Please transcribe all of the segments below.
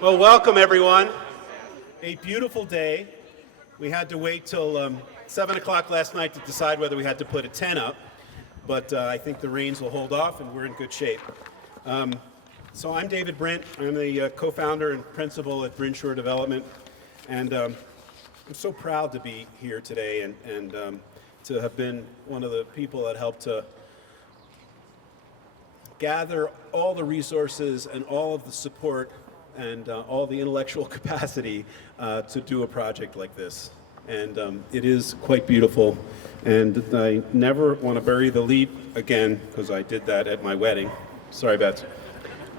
Well, welcome everyone. A beautiful day. We had to wait till 7 o'clock last night to decide whether we had to put a tent up, but I think the rains will hold off and we're in good shape. So I'm David Brent. I'm the co-founder and principal at Brinshore Development, and I'm so proud to be here today and to have been one of the people that helped to gather all the resources and all of the support and all the intellectual capacity to do a project like this. And it is quite beautiful. And I never want to bury the lead again, because I did that at my wedding. Sorry, Beth.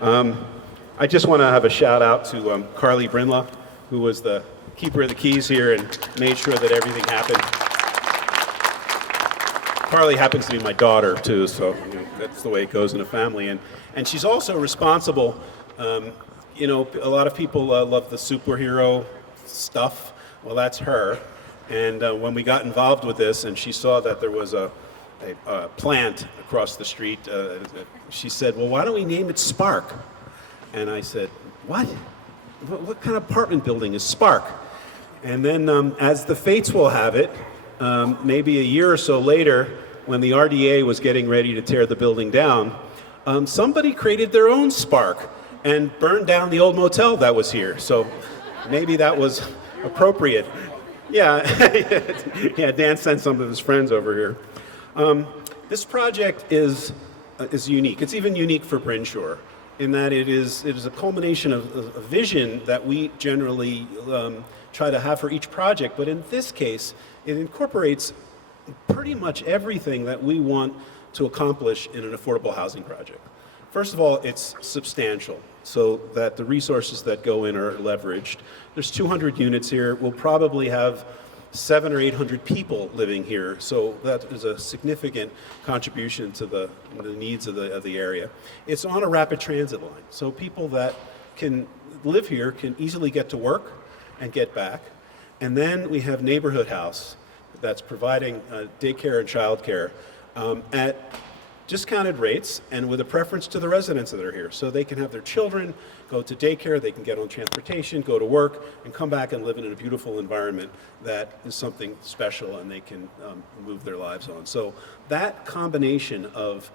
I just want to have a shout out to Carly Brinla, who was the keeper of the keys here and made sure that everything happened. Carly happens to be my daughter too, so that's the way it goes in a family. And she's also responsible. A lot of people love the superhero stuff. Well, that's her. And when we got involved with this and she saw that there was a plant across the street, she said, well, why don't we name it Spark? And I said, what? What kind of apartment building is Spark? And then as the fates will have it, maybe a year or so later, when the RDA was getting ready to tear the building down, somebody created their own Spark and burned down the old motel that was here. So maybe that was appropriate. Yeah, yeah. Dan sent some of his friends over here. This project is unique. It's even unique for Brinshore in that it is a culmination of a vision that we generally try to have for each project. But in this case, it incorporates pretty much everything that we want to accomplish in an affordable housing project. First of all, it's substantial, so that the resources that go in are leveraged. There's 200 units here. We'll probably have 700 or 800 people living here, so that is a significant contribution to the needs of the area. It's on a rapid transit line, so people that can live here can easily get to work and get back. And then we have Neighborhood House that's providing daycare and childcare at discounted rates and with a preference to the residents that are here. So they can have their children go to daycare, they can get on transportation, go to work, and come back and live in a beautiful environment that is something special and they can move their lives on. So that combination of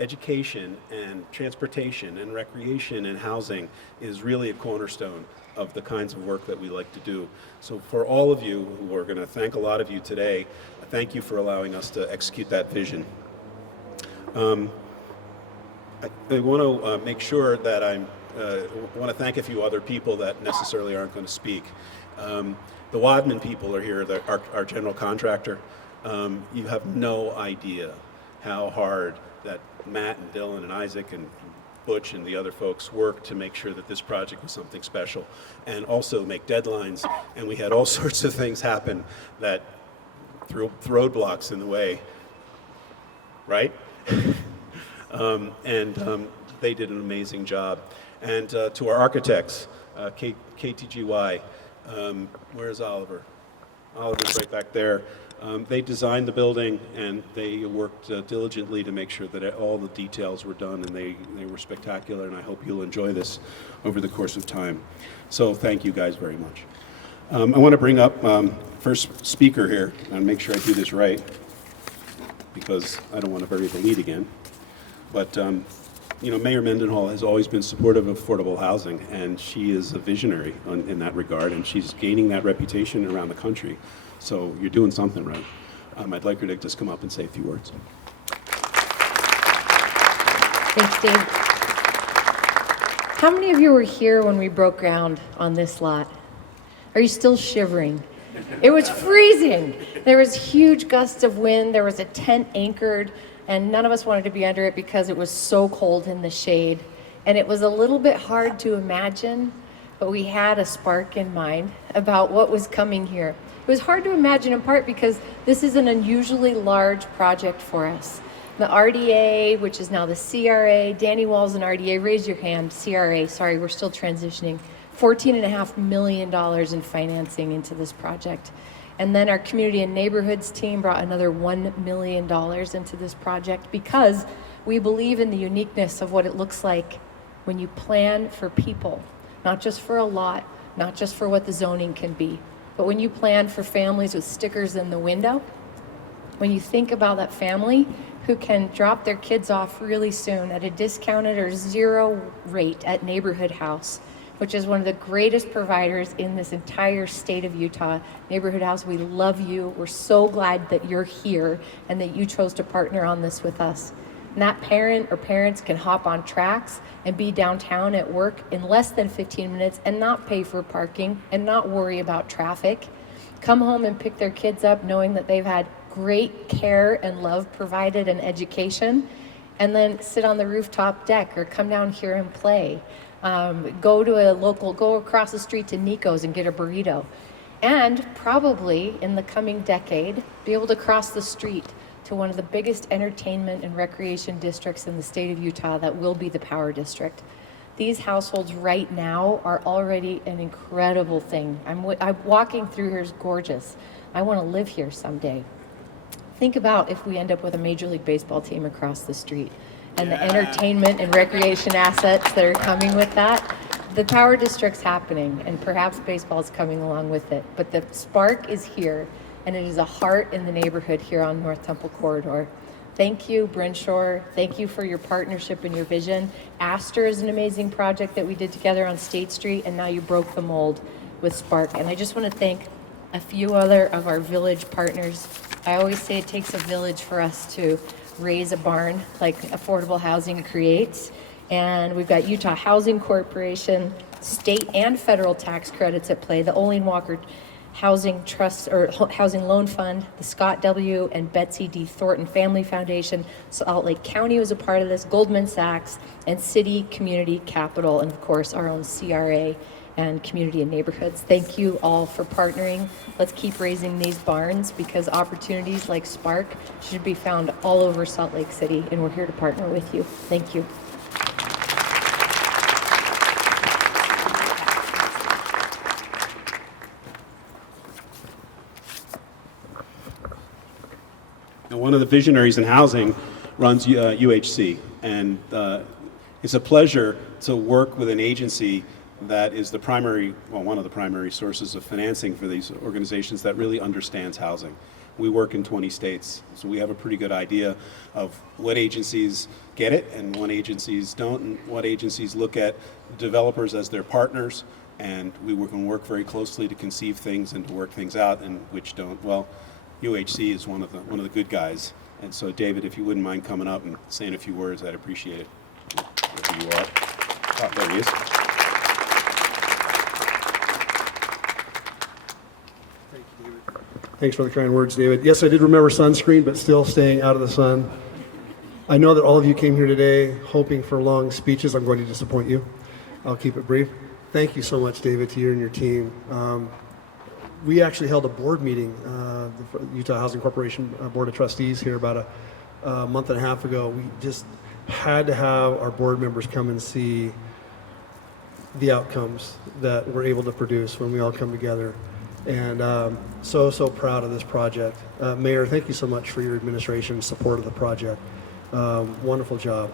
education and transportation and recreation and housing is really a cornerstone of the kinds of work that we like to do. So for all of you, who are going to thank a lot of you today, thank you for allowing us to execute that vision. I want to make sure that I want to thank a few other people that necessarily aren't going to speak. The Wadman people are here, our general contractor. You have no idea how hard that Matt and Dylan and Isaac and Butch and the other folks worked to make sure that this project was something special and also make deadlines. And we had all sorts of things happen that threw roadblocks in the way, right? They did an amazing job. And to our architects, KTGY, where's Oliver? Oliver's right back there. They designed the building and they worked diligently to make sure that all the details were done, and they were spectacular, and I hope you'll enjoy this over the course of time. So thank you guys very much. I want to bring up first speaker here and make sure I do this right, because I don't want to bury the lead again. But Mayor Mendenhall has always been supportive of affordable housing, and she is a visionary in that regard, and she's gaining that reputation around the country. So you're doing something right. I'd like her to just come up and say a few words. Thanks, Dave. How many of you were here when we broke ground on this lot? Are you still shivering? It was freezing. There was huge gusts of wind. There was a tent anchored, and none of us wanted to be under it because it was so cold in the shade. And it was a little bit hard to imagine, but we had a spark in mind about what was coming here. It was hard to imagine in part because this is an unusually large project for us. The RDA, which is now the CRA, Danny Wall's an RDA, raise your hand, CRA, sorry, we're still transitioning. $14.5 million in financing into this project. And then our community and neighborhoods team brought another $1 million into this project because we believe in the uniqueness of what it looks like when you plan for people, not just for a lot, not just for what the zoning can be, but when you plan for families with stickers in the window, when you think about that family who can drop their kids off really soon at a discounted or zero rate at Neighborhood House, which is one of the greatest providers in this entire state of Utah. Neighborhood House, we love you. We're so glad that you're here and that you chose to partner on this with us. And that parent or parents can hop on tracks and be downtown at work in less than 15 minutes and not pay for parking and not worry about traffic. Come home and pick their kids up knowing that they've had great care and love provided and education, and then sit on the rooftop deck or come down here and play. Go across the street to Nico's and get a burrito. And probably in the coming decade, be able to cross the street to one of the biggest entertainment and recreation districts in the state of Utah that will be the Power District. These households right now are already an incredible thing. I'm walking through here is gorgeous. I want to live here someday. Think about if we end up with a Major League Baseball team across the street and the entertainment and recreation assets that are coming with that. The Power District's happening, and perhaps baseball is coming along with it. But the spark is here, and it is a heart in the neighborhood here on North Temple Corridor. Thank you, Brenshore. Thank you for your partnership and your vision. Astor is an amazing project that we did together on State Street, and now you broke the mold with Spark. And I just want to thank a few other of our village partners. I always say it takes a village for us to raise a barn like affordable housing creates. And we've got Utah Housing Corporation, state and federal tax credits at play, the Olin Walker Housing Trust or Housing Loan Fund, the Scott W. and Betsy D. Thornton Family Foundation, Salt Lake County was a part of this, Goldman Sachs, and City Community Capital, and of course our own CRA and Community and Neighborhoods. Thank you all for partnering. Let's keep raising these barns because opportunities like Spark should be found all over Salt Lake City, and we're here to partner with you. Thank you. Now, one of the visionaries in housing runs UHC, and it's a pleasure to work with an agency that is the primary, well, one of the primary sources of financing for these organizations that really understands housing. We work in 20 states, so we have a pretty good idea of what agencies get it and what agencies don't, and what agencies look at developers as their partners, and we can work very closely to conceive things and to work things out, and which don't. Well, UHC is one of the good guys, and so David, if you wouldn't mind coming up and saying a few words, I'd appreciate it. Wherever you are. Oh, there he is. Thanks for the kind words, David. Yes, I did remember sunscreen, but still staying out of the sun. I know that all of you came here today hoping for long speeches. I'm going to disappoint you. I'll keep it brief. Thank you so much, David, to you and your team. We actually held a board meeting, the Utah Housing Corporation Board of Trustees here about a month and a half ago. We just had to have our board members come and see the outcomes that we're able to produce when we all come together. And so proud of this project. Mayor, thank you so much for your administration's support of the project. Wonderful job.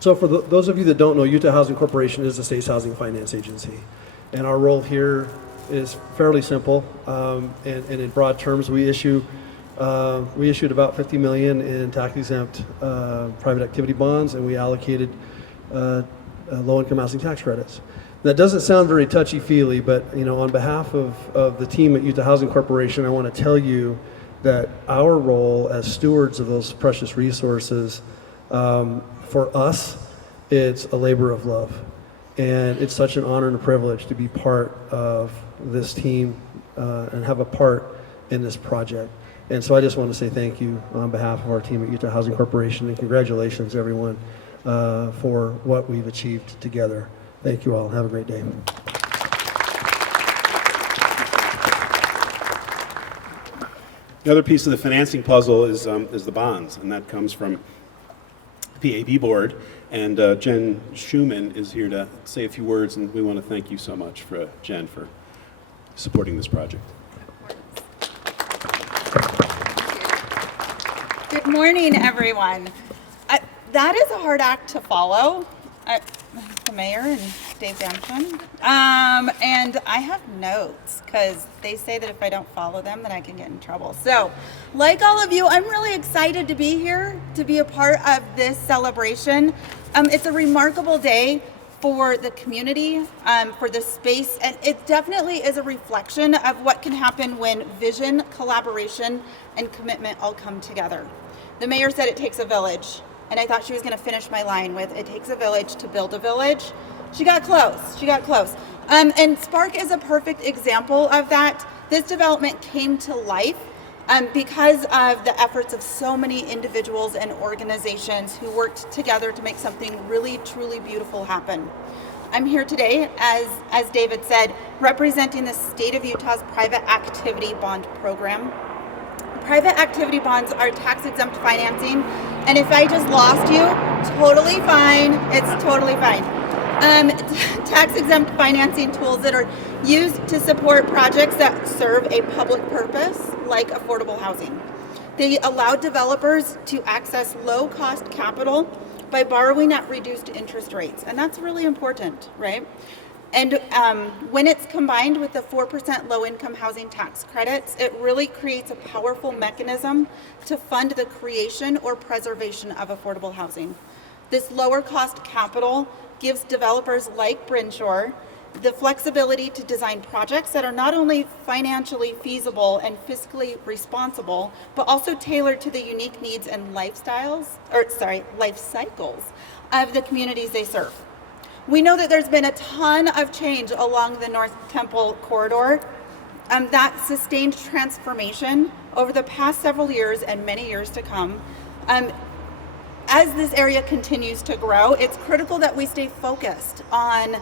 So for those of you that don't know, Utah Housing Corporation is the state's housing finance agency. And our role here is fairly simple. And in broad terms, we issued about $50 million in tax-exempt private activity bonds, and we allocated low-income housing tax credits. That doesn't sound very touchy-feely, but on behalf of the team at Utah Housing Corporation, I want to tell you that our role as stewards of those precious resources, for us, it's a labor of love. And it's such an honor and a privilege to be part of this team and have a part in this project. And so I just want to say thank you on behalf of our team at Utah Housing Corporation, and congratulations, everyone, for what we've achieved together. Thank you all. Have a great day. The other piece of the financing puzzle is the bonds, and that comes from the PAB board. And Jen Schumann is here to say a few words, and we want to thank you so much, Jen, for supporting this project. Good morning, everyone. That is a hard act to follow. The mayor and Dave Damshin. And I have notes because they say that if I don't follow them, then I can get in trouble. So, like all of you, I'm really excited to be here, to be a part of this celebration. It's a remarkable day for the community, for the space, and it definitely is a reflection of what can happen when vision, collaboration, and commitment all come together. The mayor said it takes a village, and I thought she was going to finish my line with, it takes a village to build a village. She got close, and Spark is a perfect example of that. This development came to life because of the efforts of so many individuals and organizations who worked together to make something really, truly beautiful happen. I'm here today, as David said, representing the state of Utah's private activity bond program. Private activity bonds are tax-exempt financing, and if I just lost you, totally fine, it's totally fine. Tax-exempt financing tools that are used to support projects that serve a public purpose, like affordable housing. They allow developers to access low-cost capital by borrowing at reduced interest rates, and that's really important, right? And when it's combined with the 4% low-income housing tax credits, it really creates a powerful mechanism to fund the creation or preservation of affordable housing. This lower-cost capital gives developers like Brinshaw the flexibility to design projects that are not only financially feasible and fiscally responsible, but also tailored to the unique needs and life cycles of the communities they serve. We know that there's been a ton of change along the North Temple corridor, that sustained transformation over the past several years and many years to come. As this area continues to grow, it's critical that we stay focused on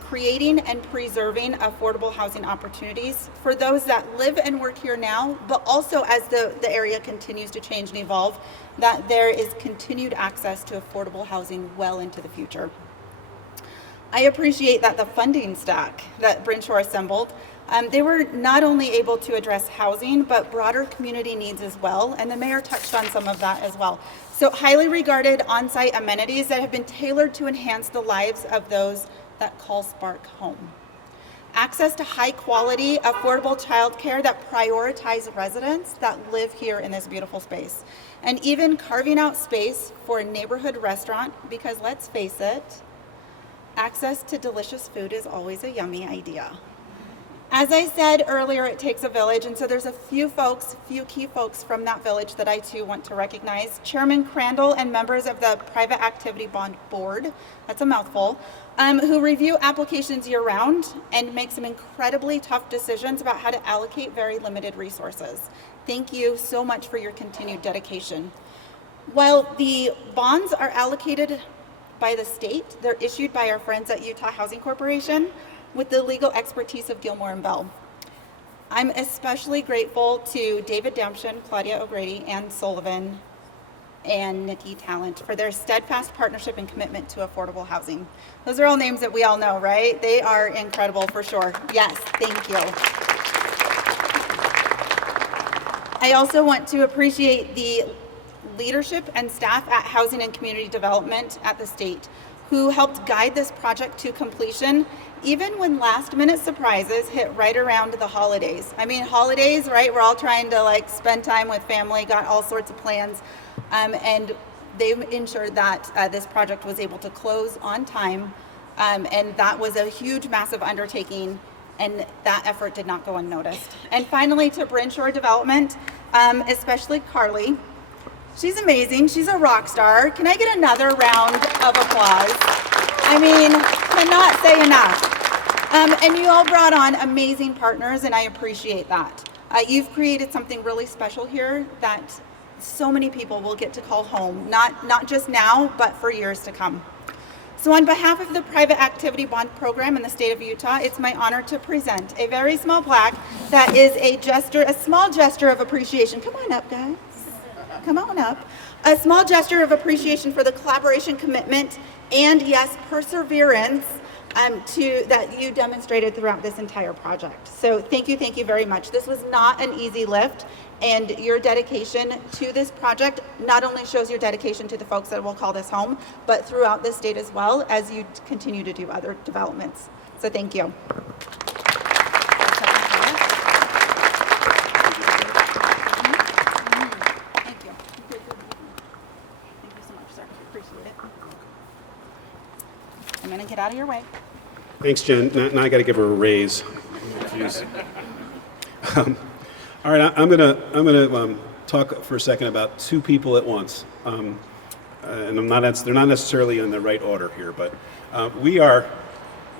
creating and preserving affordable housing opportunities for those that live and work here now, but also as the area continues to change and evolve, that there is continued access to affordable housing well into the future. I appreciate that the funding stack that Brinshaw assembled, they were not only able to address housing, but broader community needs as well, and the mayor touched on some of that as well. So highly regarded on-site amenities that have been tailored to enhance the lives of those that call Spark home. Access to high quality, affordable childcare that prioritize residents that live here in this beautiful space. And even carving out space for a neighborhood restaurant, because let's face it, access to delicious food is always a yummy idea. As I said earlier, it takes a village, and so there's a few key folks from that village that I too want to recognize. Chairman Crandall and members of the Private Activity Bond Board, that's a mouthful, who review applications year-round and make some incredibly tough decisions about how to allocate very limited resources. Thank you so much for your continued dedication. While the bonds are allocated by the state, they're issued by our friends at Utah Housing Corporation with the legal expertise of Gilmore and Bell. I'm especially grateful to David Damshin, Claudia O'Grady, Ann Sullivan, and Nikki Talent for their steadfast partnership and commitment to affordable housing. Those are all names that we all know, right? They are incredible for sure. Yes, thank you. I also want to appreciate the leadership and staff at Housing and Community Development at the state who helped guide this project to completion, even when last-minute surprises hit right around the holidays. I mean, holidays, right? We're all trying to spend time with family, got all sorts of plans, and they ensured that this project was able to close on time, and that was a huge, massive undertaking, and that effort did not go unnoticed. And finally, to Brinshaw Development, especially Carly. She's amazing. She's a rock star. Can I get another round of applause? I mean, cannot say enough. And you all brought on amazing partners, and I appreciate that. You've created something really special here that so many people will get to call home, not just now, but for years to come. So on behalf of the Private Activity Bond Program in the state of Utah, it's my honor to present a very small plaque that is a small gesture of appreciation. Come on up, guys. Come on up. A small gesture of appreciation for the collaboration, commitment, and yes, perseverance that you demonstrated throughout this entire project. So thank you very much. This was not an easy lift, and your dedication to this project not only shows your dedication to the folks that will call this home, but throughout the state as well as you continue to do other developments. So thank you. Thank you. Thank you so much, sir. Appreciate it. I'm going to get out of your way. Thanks, Jen. Now I got to give her a raise. Jeez. All right, I'm gonna talk for a second about two people at once, and they're not necessarily in the right order here, but we are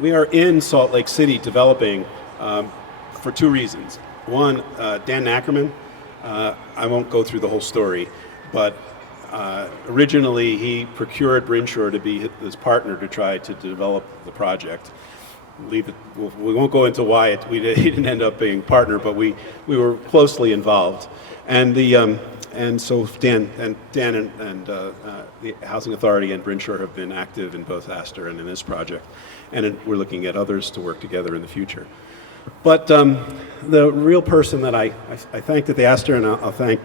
in Salt Lake City developing for two reasons. One, Dan Ackerman. I won't go through the whole story, but originally he procured Brinshore to be his partner to try to develop the project. We won't go into why he didn't end up being partner, but we were closely involved, and so Dan and the Housing Authority and Brinshore have been active in both Astor and in this project, and we're looking at others to work together in the future. But the real person that I thanked at the Astor, and I'll thank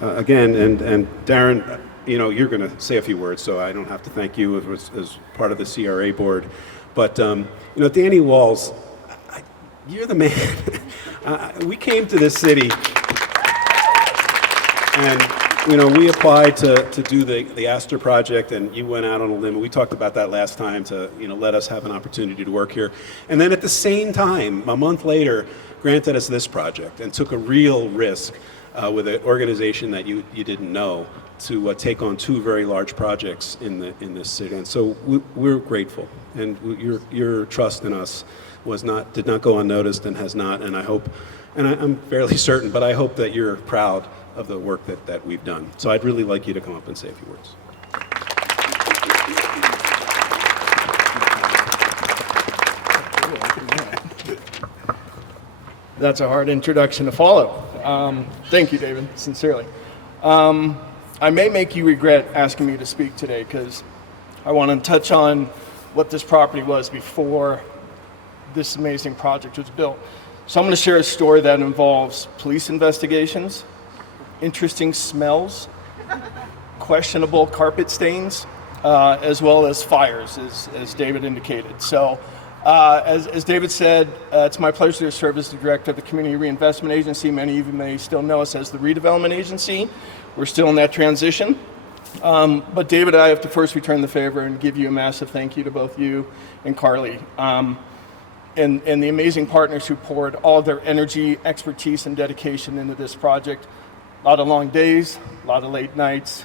again, and Darren, you're going to say a few words, so I don't have to thank you as part of the CRA board. But, Danny Walls, you're the man. We came to this city and, we applied to do the Astor project, and you went out on a limb. We talked about that last time to, let us have an opportunity to work here. And then at the same time, a month later, granted us this project and took a real risk with an organization that you didn't know to take on two very large projects in this city, and so we're grateful. And your trust in us did not go unnoticed and has not. And I hope, and I'm fairly certain, but I hope that you're proud of the work that we've done. So I'd really like you to come up and say a few words. That's a hard introduction to follow. Thank you, David, sincerely. I may make you regret asking me to speak today because I want to touch on what this property was before this amazing project was built. So I'm going to share a story that involves police investigations, interesting smells, questionable carpet stains, as well as fires, as David indicated. So as David said, it's my pleasure to serve as the director of the Community Reinvestment Agency. Many of you may still know us as the Redevelopment Agency. We're still in that transition. But David and I have to first return the favor and give you a massive thank you to both you and Carly, and the amazing partners who poured all of their energy, expertise, and dedication into this project. A lot of long days, a lot of late nights.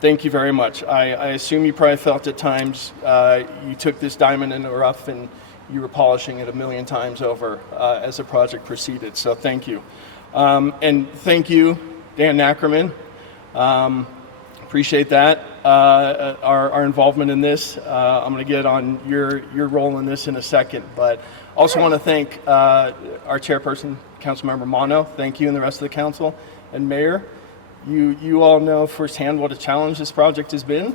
Thank you very much. I assume you probably felt at times you took this diamond in the rough and you were polishing it a million times over as the project proceeded. So thank you. And thank you, Dan Ackerman. Appreciate that. Our involvement in this. I'm going to get on your role in this in a second, but also want to thank our chairperson, Councilmember Mono. Thank you, and the rest of the council and Mayor. You all know firsthand what a challenge this project has been.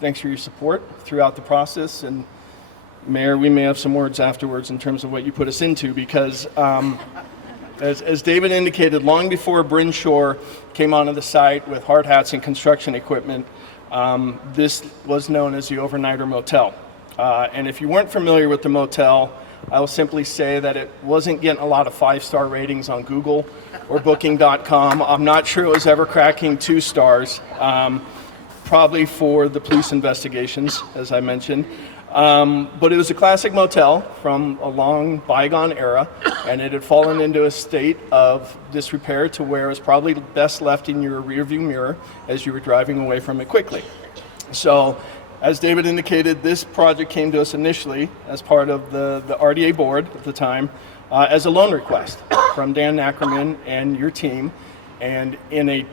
Thanks for your support throughout the process, and Mayor, we may have some words afterwards in terms of what you put us into, because as David indicated, long before Brinshore came onto the site with hard hats and construction equipment, this was known as the Overnighter Motel. And if you weren't familiar with the motel, I will simply say that it wasn't getting a lot of 5-star ratings on Google or Booking.com. I'm not sure it was ever cracking 2 stars, probably for the police investigations, as I mentioned. But it was a classic motel from a long bygone era, and it had fallen into a state of disrepair to where it was probably best left in your rearview mirror as you were driving away from it quickly. So, as David indicated, this project came to us initially as part of the RDA board at the time as a loan request from Dan Ackerman and your team, and in a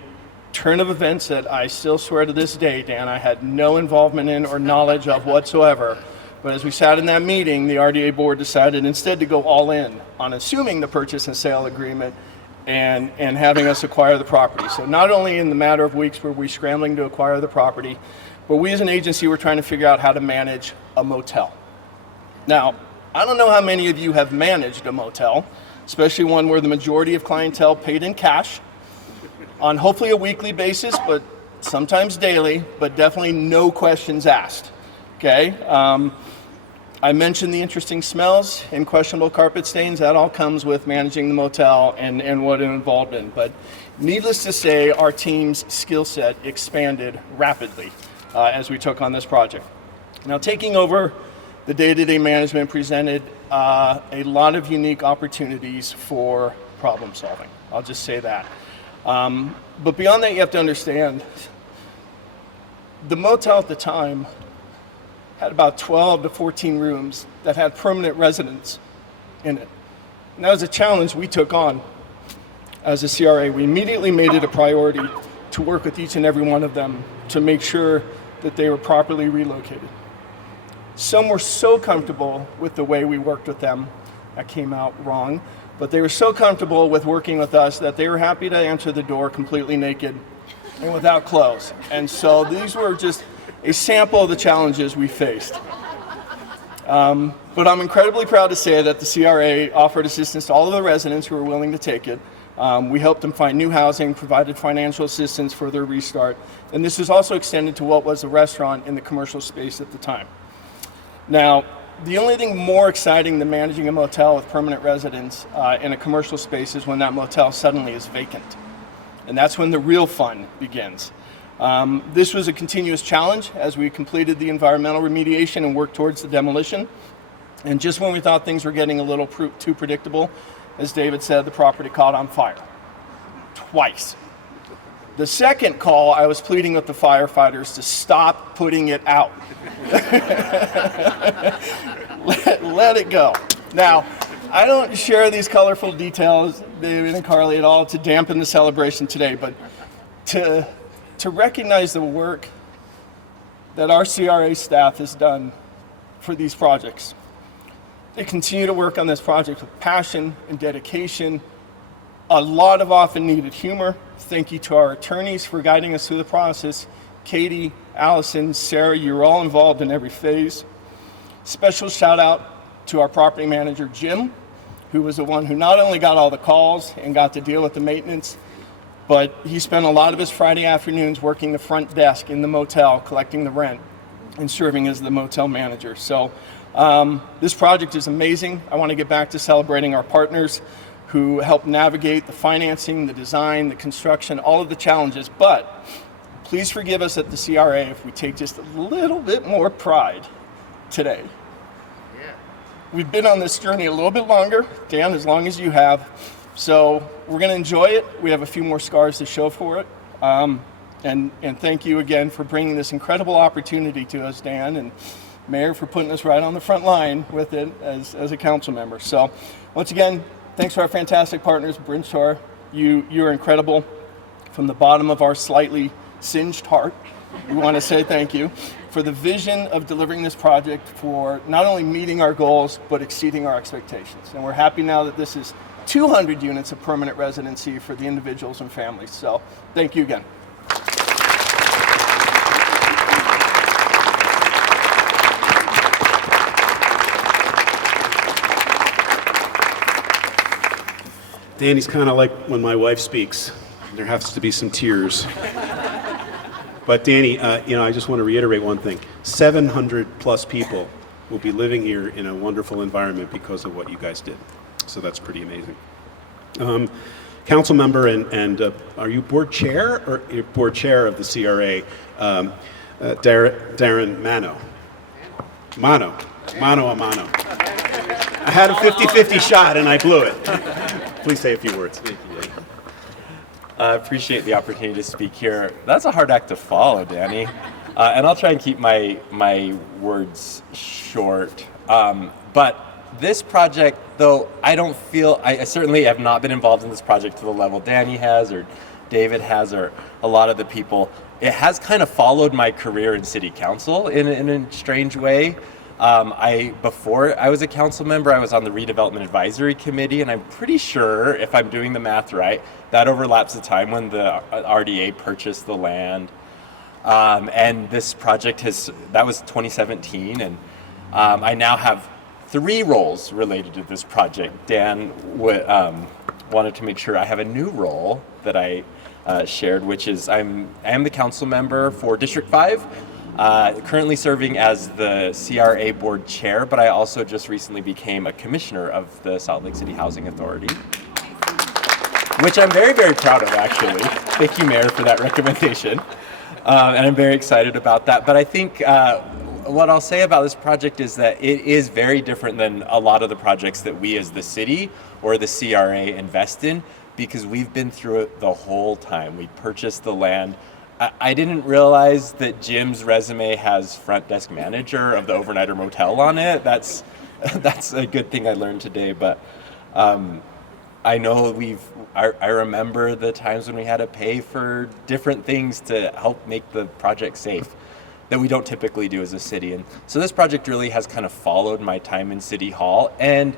turn of events that I still swear to this day, Dan, I had no involvement in or knowledge of whatsoever. But as we sat in that meeting, the RDA board decided instead to go all in on assuming the purchase and sale agreement and having us acquire the property. So not only in the matter of weeks were we scrambling to acquire the property, but we as an agency were trying to figure out how to manage a motel. Now, I don't know how many of you have managed a motel, especially one where the majority of clientele paid in cash on hopefully a weekly basis, but sometimes daily, but definitely no questions asked, okay? I mentioned the interesting smells and questionable carpet stains. That all comes with managing the motel and what it involved in. But needless to say, our team's skill set expanded rapidly as we took on this project. Now, taking over the day-to-day management presented a lot of unique opportunities for problem solving. I'll just say that. But beyond that, you have to understand, the motel at the time had about 12 to 14 rooms that had permanent residents in it. And that was a challenge we took on as a CRA. We immediately made it a priority to work with each and every one of them to make sure that they were properly relocated. Some were so comfortable with the way we worked with them, that came out wrong, but they were so comfortable with working with us that they were happy to answer the door completely naked and without clothes. And so these were just a sample of the challenges we faced. But I'm incredibly proud to say that the CRA offered assistance to all of the residents who were willing to take it. We helped them find new housing, provided financial assistance for their restart, and this is also extended to what was a restaurant in the commercial space at the time. Now, the only thing more exciting than managing a motel with permanent residents in a commercial space is when that motel suddenly is vacant. And that's when the real fun begins. This was a continuous challenge as we completed the environmental remediation and worked towards the demolition. And just when we thought things were getting a little too predictable, as David said, the property caught on fire. Twice. The second call, I was pleading with the firefighters to stop putting it out. let it go. Now, I don't share these colorful details, David and Carly, at all to dampen the celebration today, but to recognize the work that our CRA staff has done for these projects. They continue to work on this project with passion and dedication, a lot of often needed humor. Thank you to our attorneys for guiding us through the process. Katie, Allison, Sarah, you're all involved in every phase. Special shout out to our property manager, Jim, who was the one who not only got all the calls and got to deal with the maintenance, but he spent a lot of his Friday afternoons working the front desk in the motel, collecting the rent and serving as the motel manager. So this project is amazing. I want to get back to celebrating our partners who helped navigate the financing, the design, the construction, all of the challenges. But please forgive us at the CRA if we take just a little bit more pride today. We've been on this journey a little bit longer, Dan, as long as you have. So we're going to enjoy it. We have a few more scars to show for it. And thank you again for bringing this incredible opportunity to us, Dan, and Mayor for putting us right on the front line with it as a council member. So once again, thanks to our fantastic partners, Brinchar. You are incredible. From the bottom of our slightly singed heart, we want to say thank you for the vision of delivering this project, for not only meeting our goals, but exceeding our expectations. And we're happy now that this is 200 units of permanent residency for the individuals and families. So thank you again. Danny's kind of like when my wife speaks. There has to be some tears. But Danny, I just want to reiterate one thing. 700 plus people will be living here in a wonderful environment because of what you guys did. So that's pretty amazing. Council member and are you board chair or you're board chair of the CRA? Darren Mano. Mano. I had a 50-50 shot and I blew it. Please say a few words. Thank you. I appreciate the opportunity to speak here. That's a hard act to follow, Danny. And I'll try and keep my words short. But this project, though, I certainly have not been involved in this project to the level Danny has or David has or a lot of the people. It has kind of followed my career in city council in a strange way. Before I was a council member, I was on the redevelopment advisory committee, and I'm pretty sure, if I'm doing the math right, that overlaps the time when the RDA purchased the land. And this project that was 2017, and I now have three roles related to this project. Dan wanted to make sure I have a new role that I shared, which is I am the council member for District 5, currently serving as the CRA board chair, but I also just recently became a commissioner of the Salt Lake City Housing Authority, which I'm very, very proud of, actually. Thank you, Mayor, for that recommendation. And I'm very excited about that. But I think what I'll say about this project is that it is very different than a lot of the projects that we as the city or the CRA invest in, because we've been through it the whole time. We purchased the land. I didn't realize that Jim's resume has front desk manager of the overnighter motel on it. That's a good thing I learned today. But I know I remember the times when we had to pay for different things to help make the project safe that we don't typically do as a city. And so this project really has kind of followed my time in City Hall. And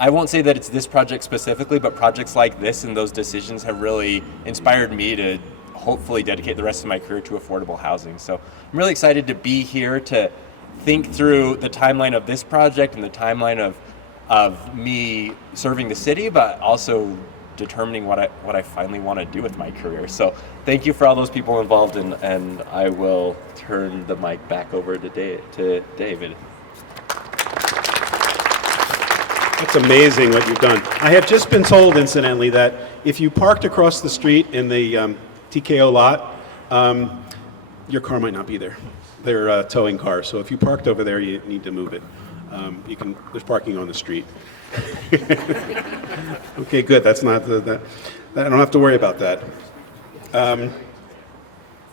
I won't say that it's this project specifically, but projects like this and those decisions have really inspired me to hopefully dedicate the rest of my career to affordable housing. So I'm really excited to be here to think through the timeline of this project and the timeline of me serving the city, but also determining what I finally want to do with my career. So thank you for all those people involved, and I will turn the mic back over to David. That's amazing what you've done. I have just been told, incidentally, that if you parked across the street in the TKO lot, your car might not be there. They're towing cars, so if you parked over there, you need to move it. There's parking on the street. Okay, good. That's not that. I don't have to worry about that.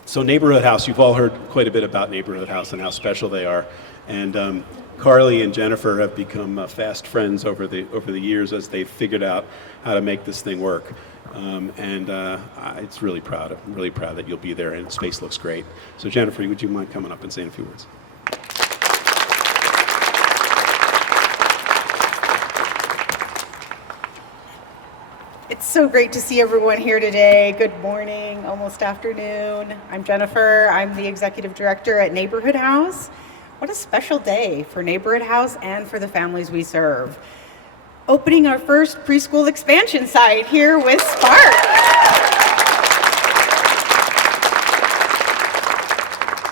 So Neighborhood House, you've all heard quite a bit about Neighborhood House and how special they are, and Carly and Jennifer have become fast friends over the years as they've figured out how to make this thing work. It's really proud. I'm really proud that you'll be there, and space looks great. So Jennifer, would you mind coming up and saying a few words? It's so great to see everyone here today. Good morning, almost afternoon. I'm Jennifer. I'm the executive director at Neighborhood House. What a special day for Neighborhood House and for the families we serve. Opening our first preschool expansion site here with Spark.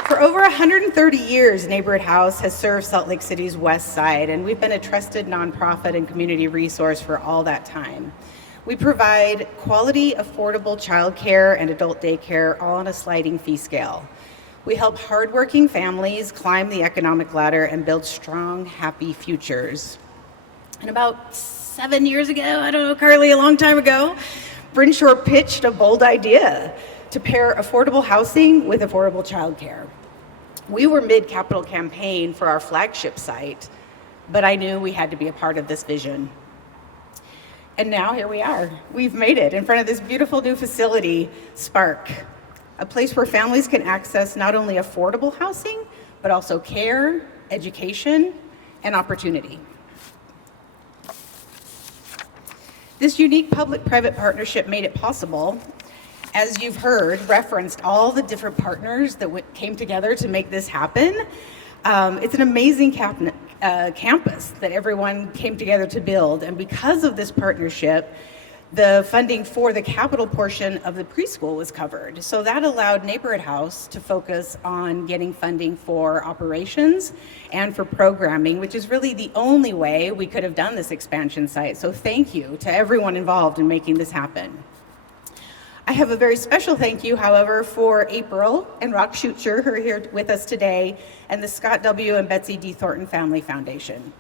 For over 130 years, Neighborhood House has served Salt Lake City's west side, and we've been a trusted nonprofit and community resource for all that time. We provide quality, affordable childcare and adult daycare, all on a sliding fee scale. We help hardworking families climb the economic ladder and build strong, happy futures. And about 7 years ago, I don't know, Carly, a long time ago, Brinshaw pitched a bold idea to pair affordable housing with affordable childcare. We were mid-capital campaign for our flagship site, but I knew we had to be a part of this vision. And now here we are. We've made it in front of this beautiful new facility, Spark, a place where families can access not only affordable housing, but also care, education, and opportunity. This unique public-private partnership made it possible, as you've heard, referenced all the different partners that came together to make this happen. It's an amazing campus that everyone came together to build, and because of this partnership, the funding for the capital portion of the preschool was covered. So that allowed Neighborhood House to focus on getting funding for operations and for programming, which is really the only way we could have done this expansion site. So thank you to everyone involved in making this happen. I have a very special thank you, however, for April and Rock Schutzer, who are here with us today, and the Scott W. and Betsy D. Thornton Family Foundation.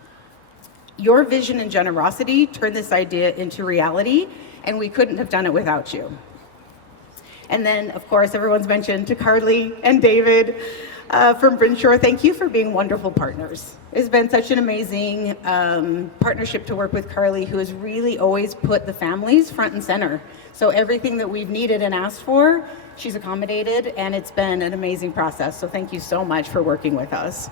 Your vision and generosity turned this idea into reality, and we couldn't have done it without you. And then, of course, everyone's mentioned to Carly and David from Brinshaw. Thank you for being wonderful partners. It's been such an amazing partnership to work with Carly, who has really always put the families front and center. So everything that we've needed and asked for, she's accommodated, and it's been an amazing process. So thank you so much for working with us.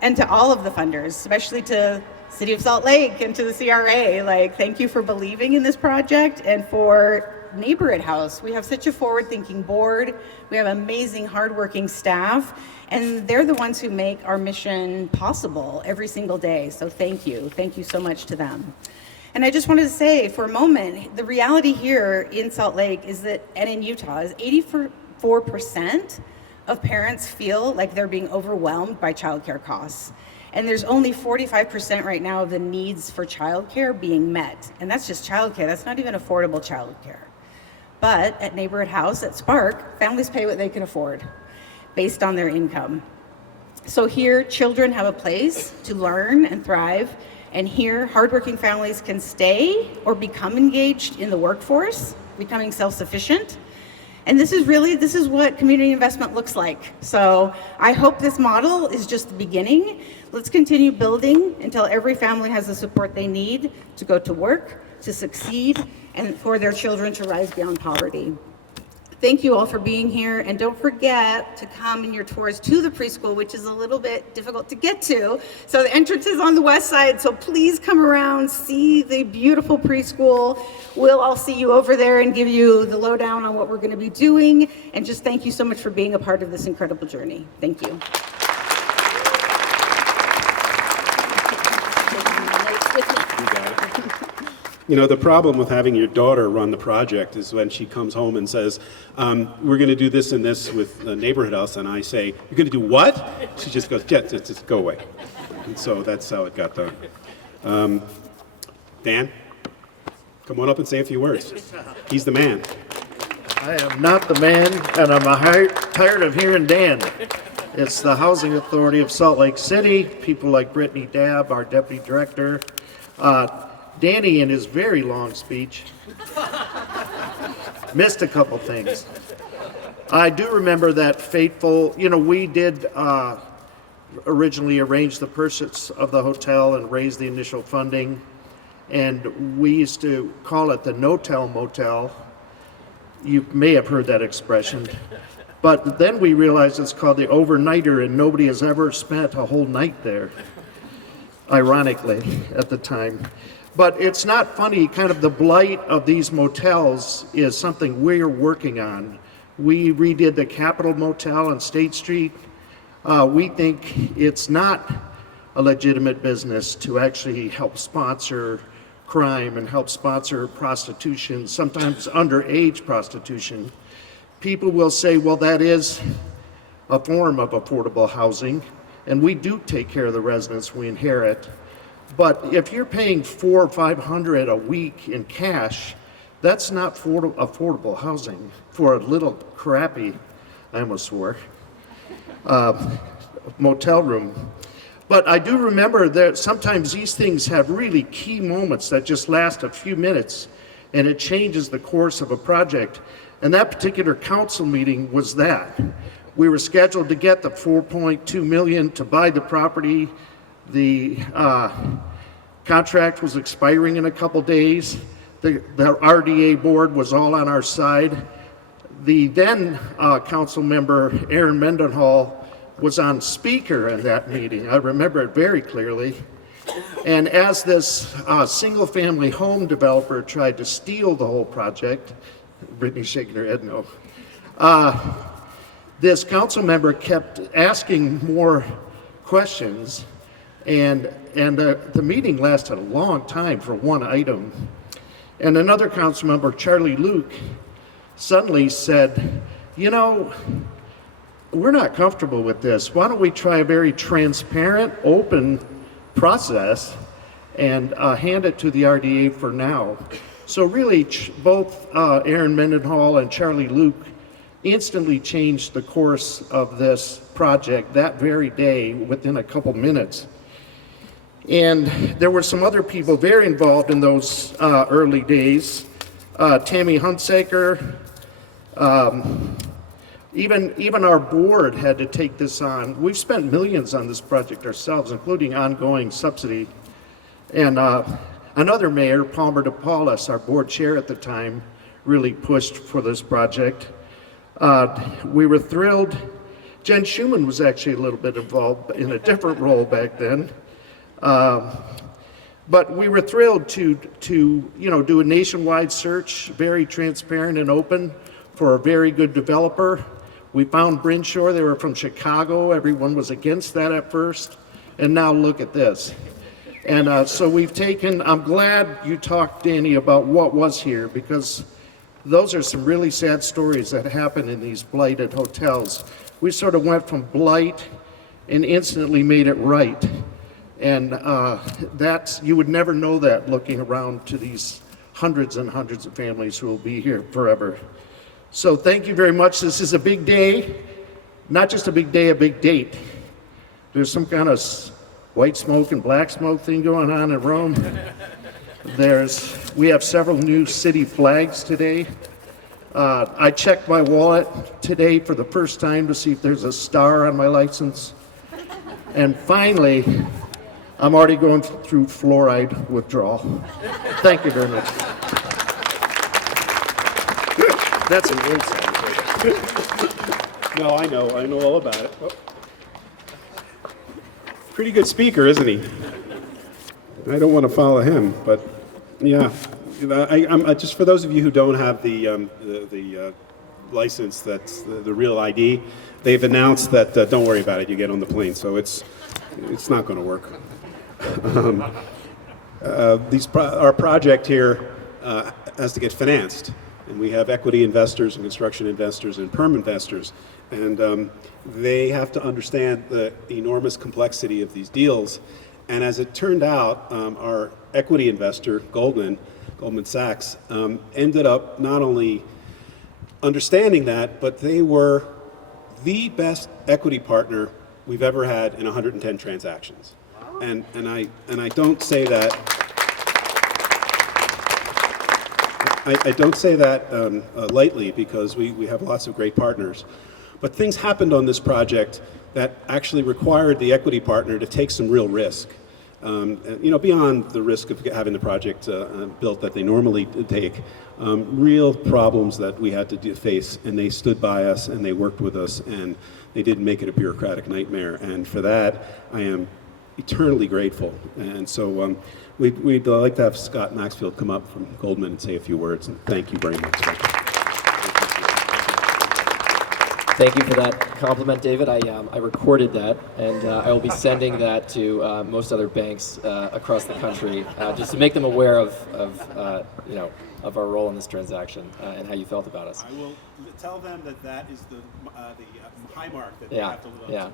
And to all of the funders, especially to City of Salt Lake and to the CRA, thank you for believing in this project and for neighborhood house. We have such a forward-thinking board. We have amazing, hardworking staff, and they're the ones who make our mission possible every single day. So thank you. Thank you so much to them. And I just wanted to say for a moment, the reality here in Salt Lake is that, and in Utah, is 84% of parents feel like they're being overwhelmed by childcare costs. And there's only 45% right now of the needs for childcare being met. And that's just childcare. That's not even affordable childcare. But at Neighborhood House, at Spark, families pay what they can afford based on their income. So here, children have a place to learn and thrive. And here, hardworking families can stay or become engaged in the workforce, becoming self-sufficient. And this is what community investment looks like. So I hope this model is just the beginning. Let's continue building until every family has the support they need to go to work, to succeed, and for their children to rise beyond poverty. Thank you all for being here, and don't forget to come in your tours to the preschool, which is a little bit difficult to get to. So the entrance is on the west side, so please come around, see the beautiful preschool. We'll all see you over there and give you the lowdown on what we're going to be doing, and just thank you so much for being a part of this incredible journey. Thank you. You know, the problem with having your daughter run the project is when she comes home and says, we're going to do this and this with the neighborhood house, and I say, you're going to do what? She just goes, yeah, just go away. And so that's how it got done. Dan, come on up and say a few words. He's the man. I am not the man, and I'm tired of hearing Dan. It's the Housing Authority of Salt Lake City, people like Brittany Dabb, our deputy director. Danny, in his very long speech, missed a couple things. I do remember that fateful, we did originally arrange the purchase of the hotel and raise the initial funding, and we used to call it the no-tell motel. You may have heard that expression. But then we realized it's called the overnighter, and nobody has ever spent a whole night there, ironically, at the time. But it's not funny, kind of the blight of these motels is something we're working on. We redid the Capitol Motel on State Street. We think it's not a legitimate business to actually help sponsor crime and help sponsor prostitution, sometimes underage prostitution. People will say, well, that is a form of affordable housing, and we do take care of the residents we inherit. But if you're paying $400 or $500 a week in cash, that's not affordable housing for a little crappy, I almost swore, motel room. But I do remember that sometimes these things have really key moments that just last a few minutes, and it changes the course of a project. And that particular council meeting was that. We were scheduled to get the $4.2 million to buy the property. The contract was expiring in a couple days. The RDA board was all on our side. The then council member, Erin Mendenhall, was on speaker in that meeting. I remember it very clearly. And as this single family home developer tried to steal the whole project, Brittany's shaking her head no, this council member kept asking more questions, and the meeting lasted a long time for one item. And another council member, Charlie Luke, suddenly said, we're not comfortable with this. Why don't we try a very transparent, open process and hand it to the RDA for now? So really, both Erin Mendenhall and Charlie Luke instantly changed the course of this project that very day within a couple minutes. And there were some other people very involved in those early days. Tammy Huntsaker, even our board had to take this on. We've spent millions on this project ourselves, including ongoing subsidy. And another mayor, Palmer DePaulis, our board chair at the time, really pushed for this project. We were thrilled. Jen Schumann was actually a little bit involved in a different role back then. But we were thrilled to do a nationwide search, very transparent and open, for a very good developer. We found Brinshore. They were from Chicago. Everyone was against that at first. And now look at this. And so we've taken, I'm glad you talked, Danny, about what was here, because those are some really sad stories that happen in these blighted hotels. We sort of went from blight and instantly made it right. And you would never know that looking around to these hundreds and hundreds of families who will be here forever. So thank you very much. This is a big day, not just a big day, a big date. There's some kind of white smoke and black smoke thing going on in Rome. We have several new city flags today. I checked my wallet today for the first time to see if there's a star on my license. And finally, I'm already going through fluoride withdrawal. Thank you very much. That's an inside. No, I know all about it. Oh. Pretty good speaker, isn't he? I don't want to follow him, but yeah. I'm just for those of you who don't have the license, that's the real ID. They've announced that don't worry about it. You get on the plane, so it's not going to work. Our project here has to get financed, and we have equity investors and construction investors and perm investors, and they have to understand the enormous complexity of these deals. And as it turned out, our equity investor, Goldman Sachs, ended up not only understanding that, but they were the best equity partner we've ever had in 110 transactions. And I don't say that. I don't say that lightly, because we have lots of great partners. But things happened on this project that actually required the equity partner to take some real risk. Beyond the risk of having the project built that they normally take, real problems that we had to face, and they stood by us and they worked with us, and they didn't make it a bureaucratic nightmare. And for that, I am eternally grateful. And so we'd like to have Scott Maxfield come up from Goldman and say a few words, and thank you very much. Thank you for that compliment, David. I recorded that, and I will be sending that to most other banks across the country, just to make them aware of our role in this transaction and how you felt about us. I will tell them that is the high mark that they have to live up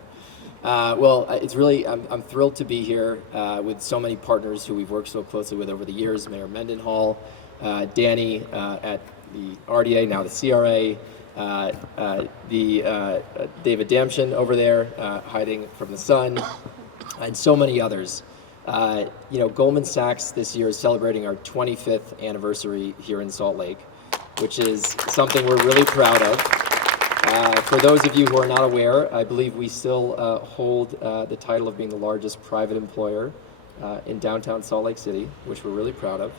to. Well, it's really, I'm thrilled to be here with so many partners who we've worked so closely with over the years. Mayor Mendenhall, Danny at the RDA, now the CRA, David Damshin over there, hiding from the sun, and so many others. Goldman Sachs this year is celebrating our 25th anniversary here in Salt Lake, which is something we're really proud of. For those of you who are not aware, I believe we still hold the title of being the largest private employer in downtown Salt Lake City, which we're really proud of.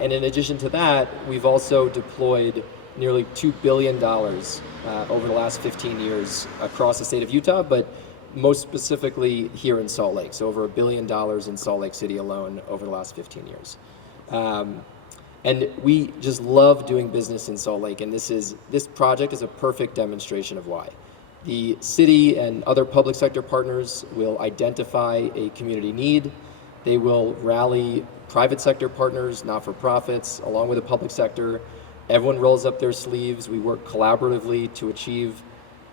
And in addition to that, we've also deployed nearly $2 billion over the last 15 years across the state of Utah, but most specifically here in Salt Lake. So over $1 billion in Salt Lake City alone over the last 15 years. And we just love doing business in Salt Lake, and this project is a perfect demonstration of why. The city and other public sector partners will identify a community need. They will rally private sector partners, not-for-profits, along with the public sector. Everyone rolls up their sleeves. We work collaboratively to achieve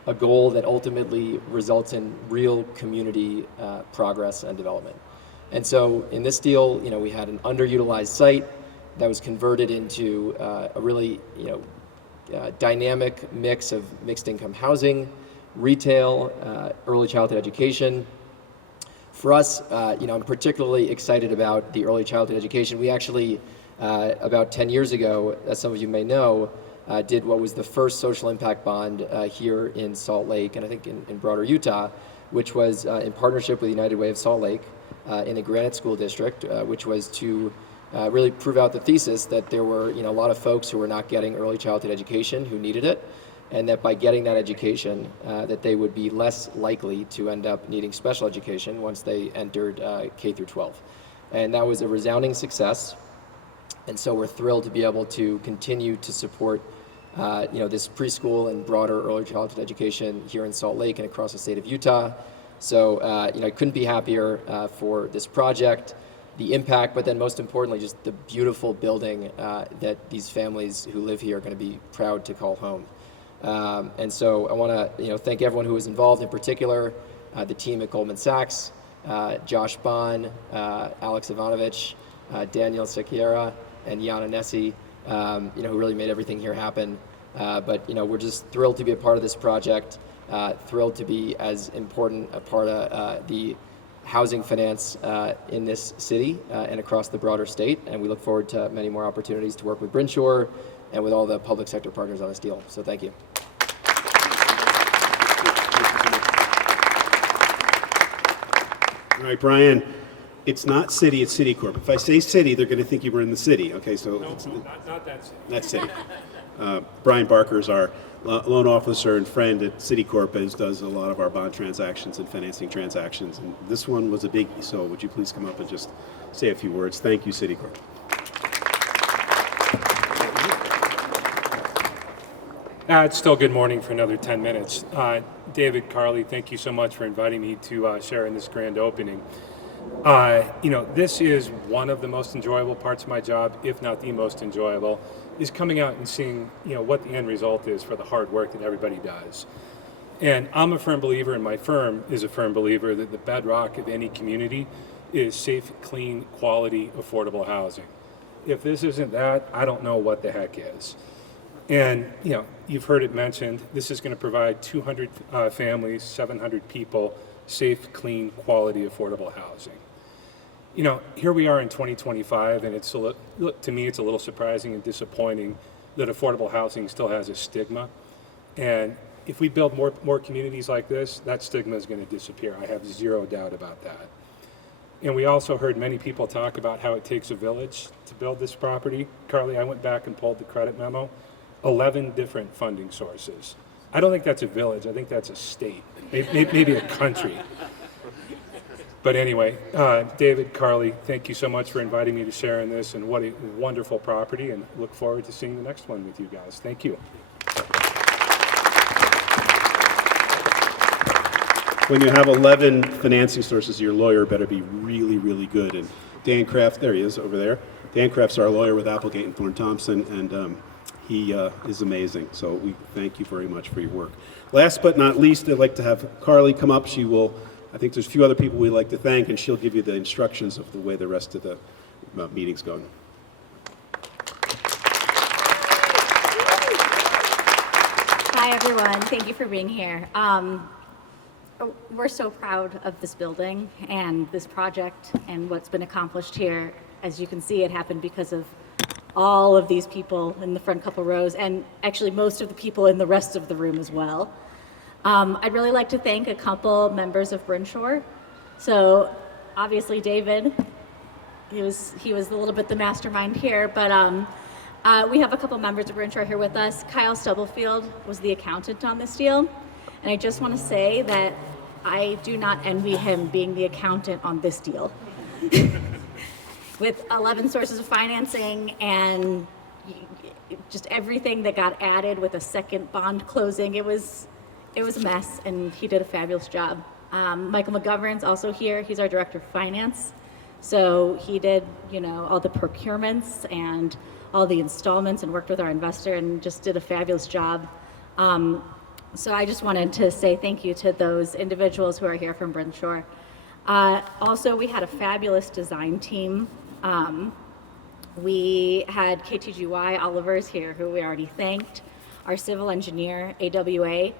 a goal that ultimately results in real community progress and development. And so in this deal, we had an underutilized site that was converted into a really dynamic mix of mixed income housing, retail, early childhood education. For us, I'm particularly excited about the early childhood education. We actually, about 10 years ago, as some of you may know, did what was the first social impact bond here in Salt Lake, and I think in broader Utah, which was in partnership with United Way of Salt Lake in the Granite School District, which was to really prove out the thesis that there were a lot of folks who were not getting early childhood education who needed it, and that by getting that education, that they would be less likely to end up needing special education once they entered K through 12. and that was a resounding success. And so we're thrilled to be able to continue to support this preschool and broader early childhood education here in Salt Lake and across the state of Utah. So I couldn't be happier for this project, the impact, but then most importantly, just the beautiful building that these families who live here are going to be proud to call home. And so I want to thank everyone who was involved, in particular the team at Goldman Sachs, Josh Bond, Alex Ivanovich, Daniel Sequeira, and Yana Nessi, who really made everything here happen. But we're just thrilled to be a part of this project, thrilled to be as important a part of the housing finance in this city and across the broader state. And we look forward to many more opportunities to work with Brinshore and with all the public sector partners on this deal. So thank you. All right, Brian, it's not city, it's Citicorp. If I say city, they're going to think you were in the city. Okay, so it's Not that city. that's city. Brian Barker is our loan officer and friend at Citicorp, as does a lot of our bond transactions and financing transactions. And this one was a biggie, so would you please come up and just say a few words? Thank you, Citicorp. It's still good morning for another 10 minutes. David, Carly, thank you so much for inviting me to share in this grand opening. This is one of the most enjoyable parts of my job, if not the most enjoyable, is coming out and seeing, what the end result is for the hard work that everybody does. And I'm a firm believer, and my firm is a firm believer, that the bedrock of any community is safe, clean, quality, affordable housing. If this isn't that, I don't know what the heck is. And, you've heard it mentioned, this is going to provide 200 families, 700 people, safe, clean, quality, affordable housing. Here we are in 2025, and to me, it's a little surprising and disappointing that affordable housing still has a stigma. And if we build more communities like this, that stigma is going to disappear. I have zero doubt about that. And we also heard many people talk about how it takes a village to build this property. Carly, I went back and pulled the credit memo. 11 different funding sources. I don't think that's a village. I think that's a state, maybe a country. But anyway, David, Carly, thank you so much for inviting me to share in this, and what a wonderful property, and look forward to seeing the next one with you guys. Thank you. When you have 11 financing sources, your lawyer better be really, really good. And Dan Kraft, there he is over there. Dan Kraft's our lawyer with Applegate and Thorne Thompson, and he is amazing. So we thank you very much for your work. Last but not least, I'd like to have Carly come up. I think there's a few other people we'd like to thank, and she'll give you the instructions of the way the rest of the meeting's going. Hi, everyone. Thank you for being here. We're so proud of this building and this project and what's been accomplished here. As you can see, it happened because of all of these people in the front couple rows, and actually most of the people in the rest of the room as well. I'd really like to thank a couple members of Brinshore. So obviously David, he was a little bit the mastermind here, but we have a couple members of Brinshore here with us. Kyle Stubblefield was the accountant on this deal, and I just want to say that I do not envy him being the accountant on this deal. With 11 sources of financing and just everything that got added with a second bond closing, it was a mess, and he did a fabulous job. Michael McGovern's also here. He's our director of finance. So he did, all the procurements and all the installments and worked with our investor and just did a fabulous job. So I just wanted to say thank you to those individuals who are here from Brinshore. Also, we had a fabulous design team. We had KTGY Oliver's here, who we already thanked. Our civil engineer, AWA,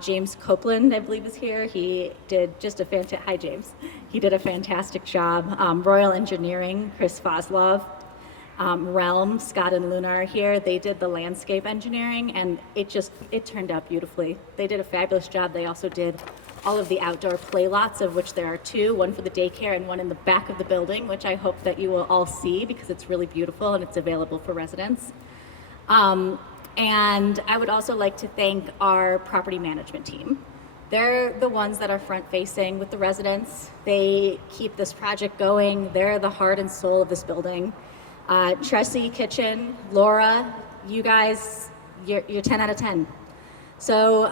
James Copeland, I believe, is here. He did just a fantastic, hi James. He did a fantastic job. Royal Engineering, Chris Foslov. Realm, Scott and Luna are here. They did the landscape engineering, and it turned out beautifully. They did a fabulous job. They also did all of the outdoor play lots, of which there are two, one for the daycare and one in the back of the building, which I hope that you will all see because it's really beautiful and it's available for residents. And I would also like to thank our property management team. They're the ones that are front facing with the residents. They keep this project going. They're the heart and soul of this building. Tressie, Kitchen, Laura, you guys, you're 10 out of 10. So